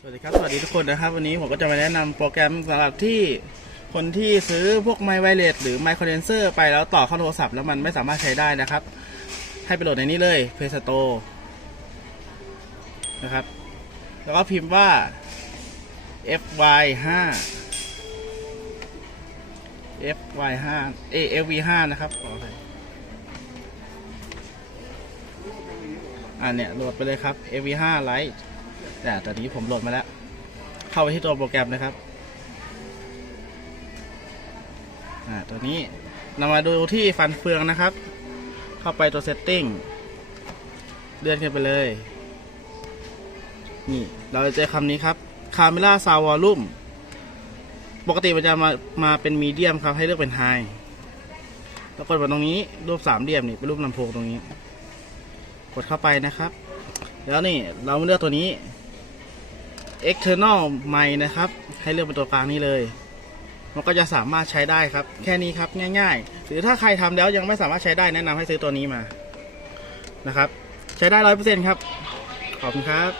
สวัสดีครับ สวัสดีทุกคนนะครับ วันนี้ผมก็จะมาแนะนำโปรแกรมสำหรับที่คนที่ซื้อพวกไมค์ไวเลสหรือไมค์คอนเดนเซอร์ไปแล้วต่อเข้าโทรศัพท์แล้วมันไม่สามารถใช้ได้นะครับ ให้ไปโหลดในนี้เลย Play Store นะครับ แล้วก็พิมพ์ว่า fy 5 fy 5 a fv 5 นะครับขออภัยอ่าเนี่ยโหลดไปเลยครับ fv 5 Lite แต่ตอนนี้ผมโหลดมาแล้ว เข้าไปที่ตัวโปรแกรมนะครับอ่าตัวนี้เรามาดูที่ฟันเฟืองนะครับ เข้าไปตัว setting เลื่อนขึ้นไปเลย นี่ เราจะเจอคำนี้ครับ camera sound volume ปกติมันจะมามาเป็นมีเดียมครับ ให้เลือกเป็น high แล้วกดมาตรงนี้ รูปสามเหลี่ยมนี่เป็นรูปลำโพงตรงนี้ กดเข้าไปนะครับ แล้วนี่เรามาเลือกตัวนี้ external mic นะครับ ให้เลือกเป็นตัวกลางนี้เลย มันก็จะสามารถใช้ได้ครับ แค่นี้ครับง่าย ๆ หรือถ้าใครทำแล้วยังไม่สามารถใช้ได้แนะนำให้ซื้อตัวนี้มานะครับ ใช้ได้ร้อยเปอร์เซ็นต์ครับ ขอบคุณครับ